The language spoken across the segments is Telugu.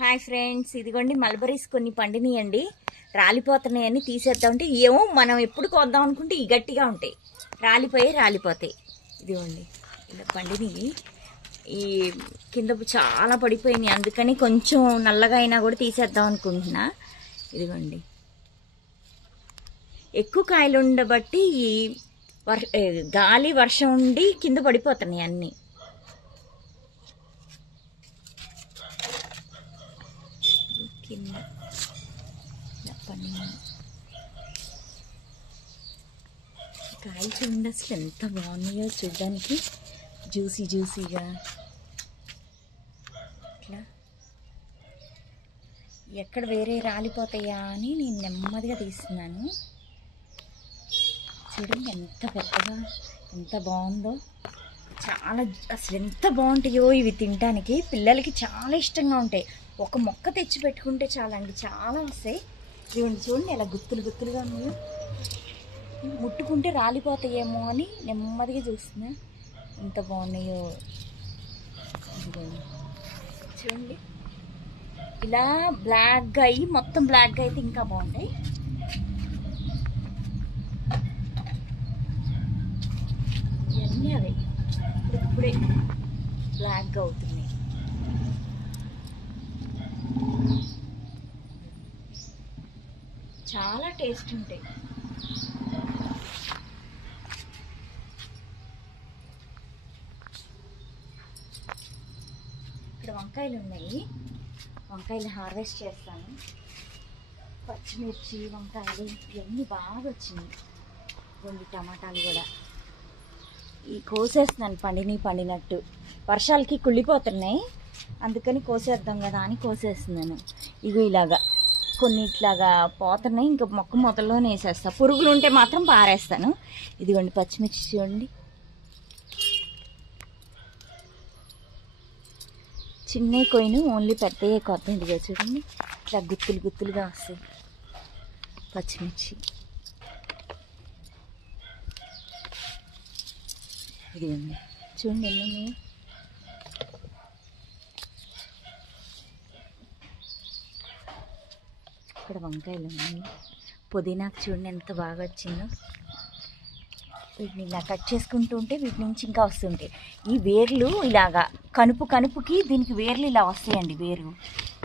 హాయ్ ఫ్రెండ్స్, ఇదిగోండి మల్బరీస్ కొన్ని పండినాయండి. రాలిపోతున్నాయని తీసేద్దామంటే ఏమో మనం ఎప్పుడు కొద్దాం అనుకుంటే ఈ గట్టిగా ఉంటాయి, రాలిపోతాయి. ఇదిగోండి ఇలా పండినవి. ఈ కింద చాలా పడిపోయినాయి, అందుకని కొంచెం నల్లగా అయినా కూడా తీసేద్దాం అనుకుంటున్నా. ఇదిగోండి ఎక్కువ కాయలు ఉండబట్టి గాలి వర్షం ఉండి కింద పడిపోతున్నాయి అన్నీ. కాయలు చూడండి అసలు ఎంత బాగున్నాయో, చూడ్డానికి జ్యూసీగా. ఇట్లా ఎక్కడ వేరే రాలిపోతాయా అని నేను నెమ్మదిగా తీస్తున్నాను. చూడండి ఎంత పెద్దగా, ఎంత బాగుందో. చాలా అసలు ఎంత బాగుంటాయో ఇవి తినడానికి. పిల్లలకి చాలా ఇష్టంగా ఉంటాయి. ఒక మొక్క తెచ్చి పెట్టుకుంటే చాలండి, చాలా వస్తాయి. ఇవ్వండి చూడండి ఎలా గుత్తులుగా ఉన్నాయో. ముట్టుకుంటే రాలిపోతాయేమో అని నెమ్మదిగా చూస్తున్నా. ఎంత బాగున్నాయో చూడండి. ఇలా బ్లాక్గా అయ్యి మొత్తం బ్లాక్గా అయితే ఇంకా బాగుంటాయి. ఇవన్నీ అవే ఇప్పుడే బ్లాక్గా అవుతున్నాయి. చాలా టేస్ట్ ఉంటాయి. ఇక్కడ వంకాయలు ఉన్నాయి, వంకాయలు హార్వెస్ట్ చేస్తాను. పచ్చిమిర్చి, వంకాయలు ఇవన్నీ బాగా వచ్చినాయి. రెండు టమాటాలు కూడా ఈ కోసేస్తున్నాను, పండినట్టు. వర్షాలకి కుళ్ళిపోతున్నాయి, అందుకని కోసేద్దాం కదా అని కోసేస్తున్నాను. ఇగో ఇలాగా కొన్ని ఇట్లాగా పోతున్నాయి, ఇంకా మొక్క మొదల్లోనే వేసేస్తా. పురుగులు ఉంటే మాత్రం పారేస్తాను. ఇదిగోండి పచ్చిమిర్చి చూడండి, చిన్న కొయ్యను ఓన్లీ పెద్దయే కొత్త. ఇదిగో చూడండి ఇట్లా గుత్తులుగా వస్తాయి పచ్చిమిర్చి. ఇదిగోండి చూడండి ఎన్ని ఉన్నాయి. ఇక్కడ వంకాయలు ఉన్నాయి. పుదీనాకు చూడండి ఎంత బాగా వచ్చిందో. వీటిని ఇలా కట్ చేసుకుంటూ ఉంటే వీటి నుంచి ఇంకా వస్తుంటాయి. ఈ వేర్లు ఇలాగా కనుపుకి దీనికి వేర్లు ఇలా వస్తాయండి. వేర్లు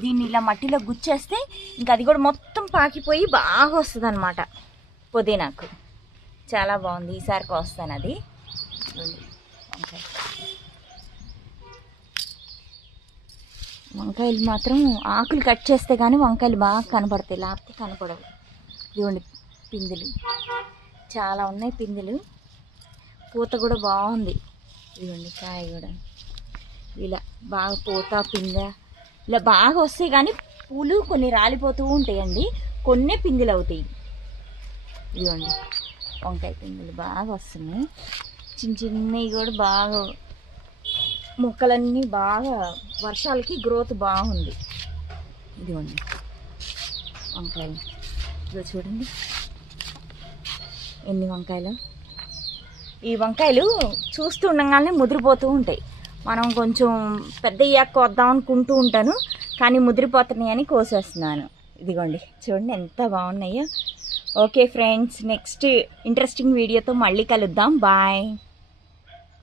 దీన్ని ఇలా మట్టిలో గుచ్చేస్తే ఇంకా అది కూడా మొత్తం పాకిపోయి బాగా వస్తుంది అన్నమాట. పుదీనాకు చాలా బాగుంది, ఈసారికి వస్తాను అది. వంకాయలు మాత్రం ఆకులు కట్ చేస్తే కానీ వంకాయలు బాగా కనపడతాయి, లేకపోతే కనపడవు. ఇదిగోండి పిందులు చాలా ఉన్నాయి, పిందులు. పూత కూడా బాగుంది. ఇదిగోండి కాయ కూడా ఇలా బాగా పూత పింద ఇలా బాగా వస్తాయి. కానీ పూలు కొన్ని రాలిపోతూ ఉంటాయండి, కొన్ని పిందులు అవుతాయి. ఇదిగోండి వంకాయ పిందులు బాగా వస్తున్నాయి. చిన్నవి కూడా బాగా, మొక్కలన్నీ బాగా వర్షాలకి గ్రోత్ బాగుంది. ఇదిగోండి వంకాయలు, ఇదిగో చూడండి ఎన్ని వంకాయలు. ఈ వంకాయలు చూస్తూ ఉండగానే ముదిరిపోతూ ఉంటాయి. మనం కొంచెం పెద్ద అయ్యాక కోద్దాం అనుకుంటూ ఉంటాను, కానీ ముదిరిపోతున్నాయి అని కోసేస్తున్నాను. ఇదిగోండి చూడండి ఎంత బాగున్నాయో. ఓకే ఫ్రెండ్స్, నెక్స్ట్ ఇంట్రెస్టింగ్ వీడియోతో మళ్ళీ కలుద్దాం. బాయ్.